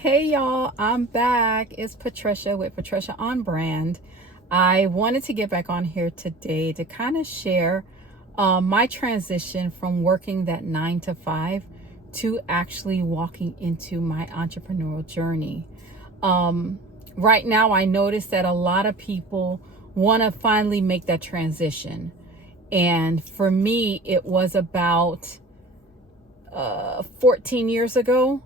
Hey y'all, I'm back. It's Patricia with Patricia on Brand. I wanted to get back on here today to kind of share my transition from working that 9 to 5 to actually walking into my entrepreneurial journey. Right now, I noticed that a lot of people want to finally make that transition. And for me, it was about 14 years ago.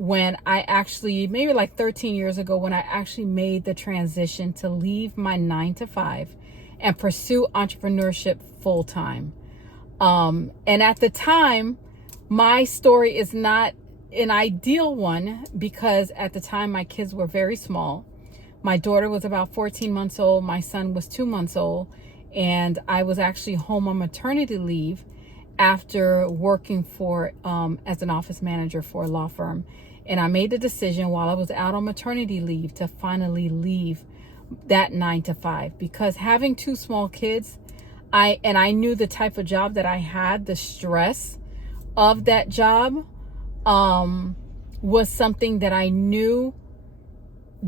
When I actually, maybe like 13 years ago, when I actually made the transition to leave my 9 to 5 and pursue entrepreneurship full time. And at the time, my story is not an ideal one because at the time my kids were very small. My daughter was about 14 months old. My son was 2 months old. And I was actually home on maternity leave after working for as an office manager for a law firm. And I made the decision while I was out on maternity leave to finally leave that 9 to 5 because having 2 small kids, I knew the type of job that I had, the stress of that job was something that I knew.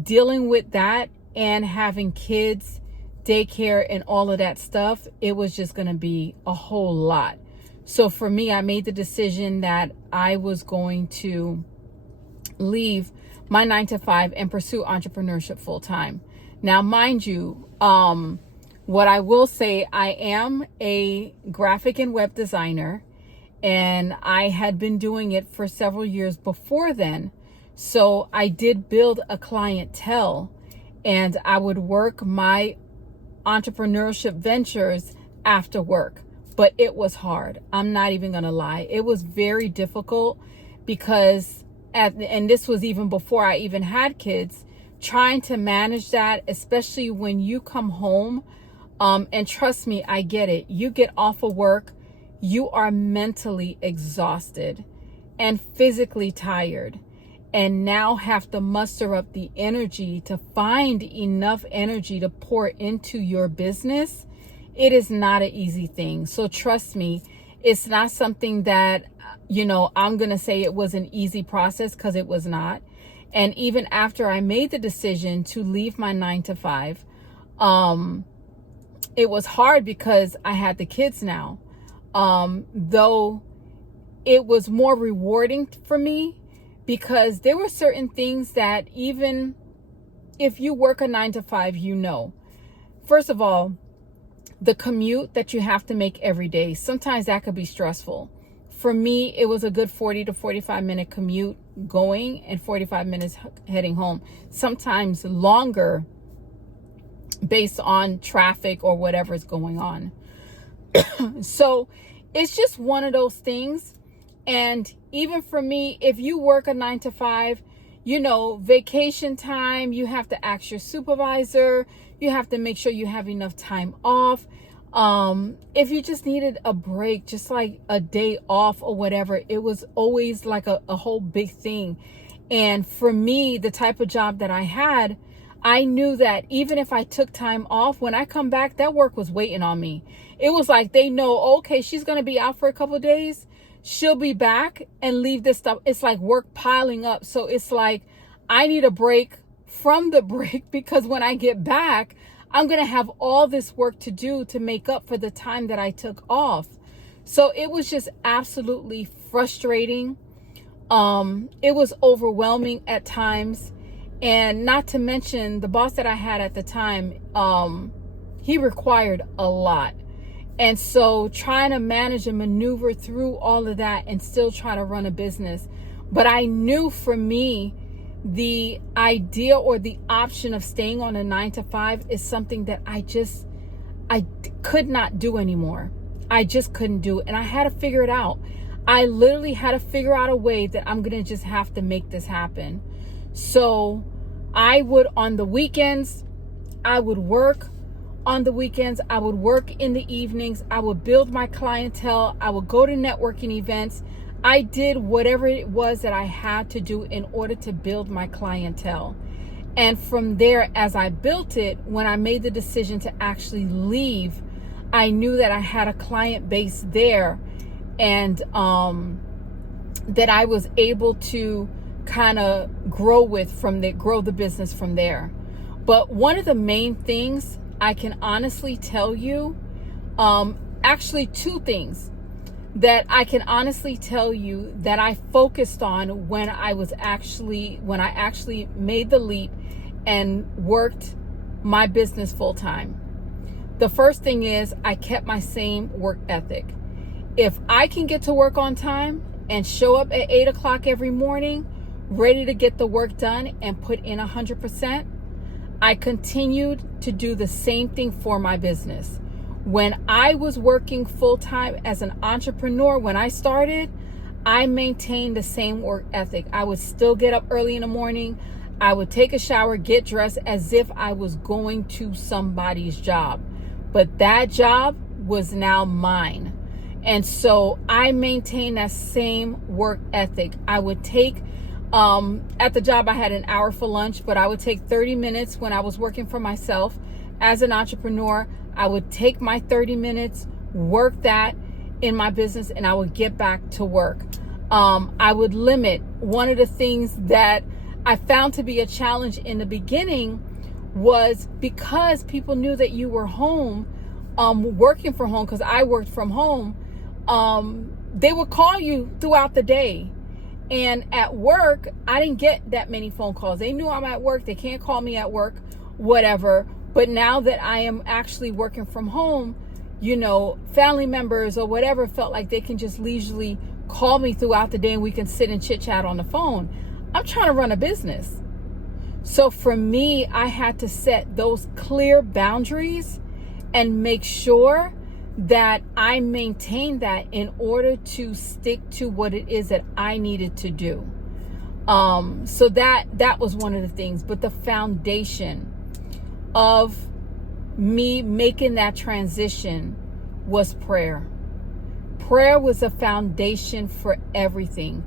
Dealing with that and having kids, daycare and all of that stuff, it was just going to be a whole lot. So for me, I made the decision that I was going to leave my 9 to 5 and pursue entrepreneurship full time. Now, mind you, what I will say, I am a graphic and web designer, and I had been doing it for several years before then. So I did build a clientele, and I would work my entrepreneurship ventures after work. But it was hard. I'm not even going to lie. It was very difficult because, and this was even before I even had kids, trying to manage that, especially when you come home. And trust me, I get it. You get off of work, you are mentally exhausted and physically tired, and now have to muster up the energy to find enough energy to pour into your business. It is not an easy thing. So trust me, it's not something that, I'm going to say it was an easy process, because it was not. And even after I made the decision to leave my 9 to 5, it was hard because I had the kids now. Though it was more rewarding for me because there were certain things that even if you work a 9 to 5, first of all, the commute that you have to make every day, sometimes that could be stressful. For me, it was a good 40 to 45 minute commute going and 45 minutes heading home, sometimes longer based on traffic or whatever's going on. So it's just one of those things. And even for me, if you work a 9 to 5, vacation time, you have to ask your supervisor. You have to make sure you have enough time off. If you just needed a break, just like a day off or whatever, it was always like a whole big thing. And for me, the type of job that I had, I knew that even if I took time off, when I come back, that work was waiting on me. It was like they know, okay, she's going to be out for a couple of days. She'll be back and leave this stuff. It's like work piling up. So it's like I need a break from the break, because when I get back, I'm going to have all this work to do to make up for the time that I took off. So it was just absolutely frustrating. It was overwhelming at times. And not to mention the boss that I had at the time, he required a lot. And so trying to manage and maneuver through all of that and still try to run a business. But I knew for me, the idea or the option of staying on a 9 to 5 is something that I could not do anymore. I just couldn't do it. And I had to figure it out. I literally had to figure out a way that I'm going to just have to make this happen. So I would, on the weekends, I would work. On the weekends, I would work in the evenings. I would build my clientele. I would go to networking events. I did whatever it was that I had to do in order to build my clientele. And from there, as I built it, when I made the decision to actually leave, I knew that I had a client base there, and that I was able to kind of grow the business from there. But one of the main things I can honestly tell you, actually two things that I can honestly tell you that I focused on when I actually made the leap and worked my business full time. The first thing is I kept my same work ethic. If I can get to work on time and show up at 8 o'clock every morning, ready to get the work done and put in 100%, I continued to do the same thing for my business. When I was working full-time as an entrepreneur, when I started, I maintained the same work ethic. I would still get up early in the morning. I would take a shower, get dressed as if I was going to somebody's job. But that job was now mine. And so I maintained that same work ethic. I would take, at the job I had an hour for lunch, but I would take 30 minutes when I was working for myself as an entrepreneur. I would take my 30 minutes, work that in my business, and I would get back to work. I would limit. One of the things that I found to be a challenge in the beginning was because people knew that you were home, working from home, because I worked from home, they would call you throughout the day. And at work, I didn't get that many phone calls. They knew I'm at work. They can't call me at work, whatever. But now that I am actually working from home, family members or whatever felt like they can just leisurely call me throughout the day and we can sit and chit chat on the phone. I'm trying to run a business. So for me, I had to set those clear boundaries and make sure that I maintained that in order to stick to what it is that I needed to do. So that was one of the things. But the foundation of me making that transition was prayer. Prayer was a foundation for everything.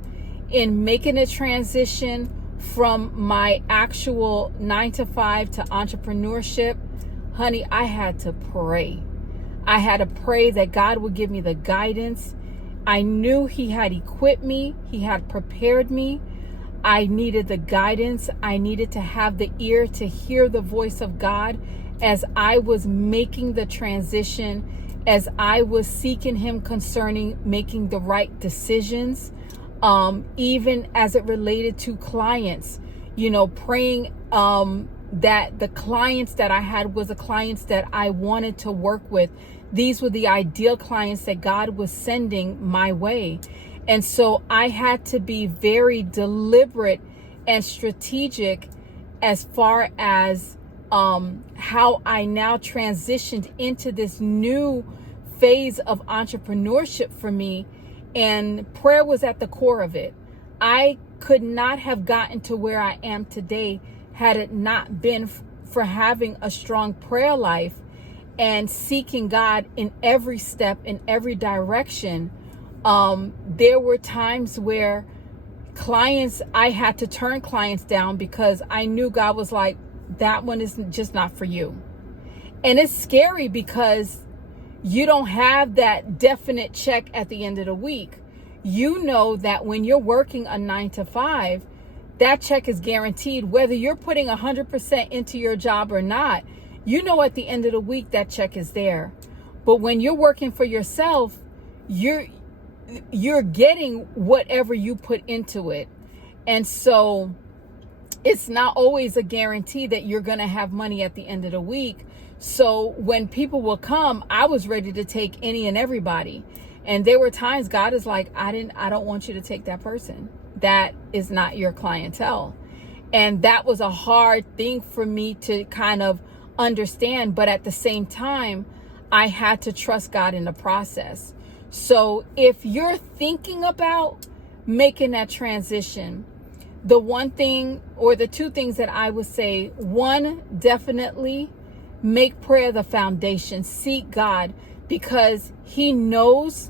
In making a transition from my actual 9-to-5 to entrepreneurship, honey, I had to pray. I had to pray that God would give me the guidance. I knew He had equipped me. He had prepared me. I needed the guidance. I needed to have the ear to hear the voice of God as I was making the transition, as I was seeking Him concerning making the right decisions, even as it related to clients, praying that the clients that I had was the clients that I wanted to work with. These were the ideal clients that God was sending my way. And so I had to be very deliberate and strategic as far as how I now transitioned into this new phase of entrepreneurship for me. And prayer was at the core of it. I could not have gotten to where I am today had it not been for having a strong prayer life and seeking God in every step, in every direction. There were times where I had to turn clients down because I knew God was like, that one is just not for you. And it's scary because you don't have that definite check at the end of the week. You know that when you're working a 9-to-5, that check is guaranteed, whether you're putting 100% into your job or not. At the end of the week, that check is there. But when you're working for yourself, you're getting whatever you put into it. And so it's not always a guarantee that you're going to have money at the end of the week. So when people will come, I was ready to take any and everybody. And there were times God is like, I don't want you to take that person. That is not your clientele. And that was a hard thing for me to kind of understand. But at the same time, I had to trust God in the process. So if you're thinking about making that transition, the one thing or the two things that I would say, one, definitely make prayer the foundation. Seek God because He knows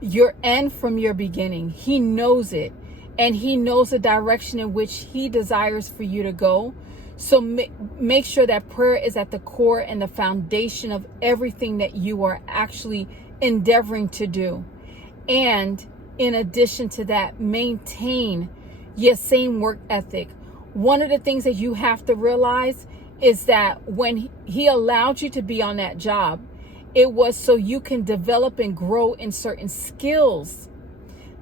your end from your beginning. He knows it. And He knows the direction in which He desires for you to go. So make sure that prayer is at the core and the foundation of everything that you are actually endeavoring to do. And in addition to that, maintain your same work ethic. One of the things that you have to realize is that when he allowed you to be on that job, it was so you can develop and grow in certain skills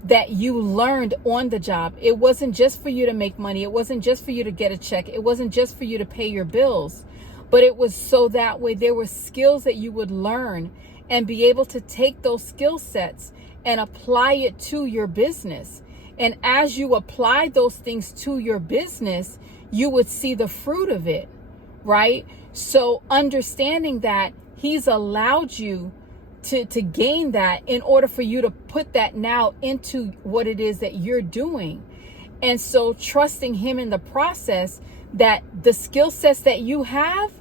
that you learned on the job. It wasn't just for you to make money. It wasn't just for you to get a check. It wasn't just for you to pay your bills, but it was so that way there were skills that you would learn and be able to take those skill sets and apply it to your business. And as you apply those things to your business, you would see the fruit of it, right? So understanding that he's allowed you to gain that in order for you to put that now into what it is that you're doing. And so trusting him in the process, that the skill sets that you have,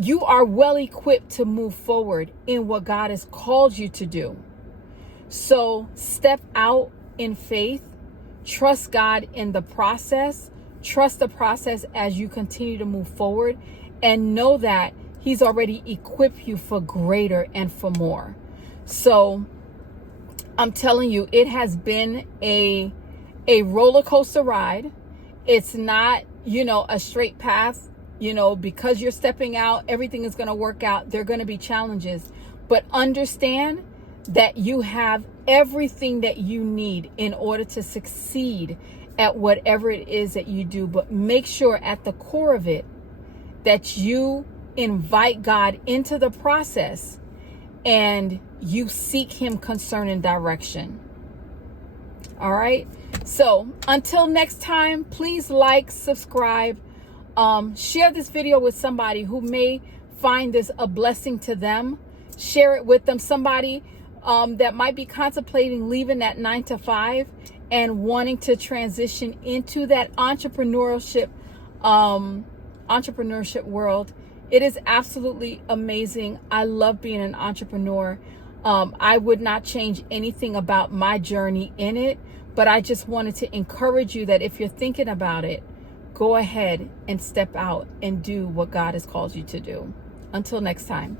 you are well equipped to move forward in what God has called you to do. So step out in faith, trust God in the process, trust the process as you continue to move forward, and know that he's already equipped you for greater and for more. So I'm telling you, it has been a roller coaster ride. It's not, a straight path, because you're stepping out, everything is going to work out. There are going to be challenges, but understand that you have everything that you need in order to succeed at whatever it is that you do. But make sure at the core of it that you invite God into the process and you seek him concerning direction. All right. So until next time, please like, subscribe, share this video with somebody who may find this a blessing to them. Share it with them. Somebody that might be contemplating leaving that 9-to-5 and wanting to transition into that entrepreneurship world. It is absolutely amazing. I love being an entrepreneur. I would not change anything about my journey in it, but I just wanted to encourage you that if you're thinking about it, go ahead and step out and do what God has called you to do. Until next time.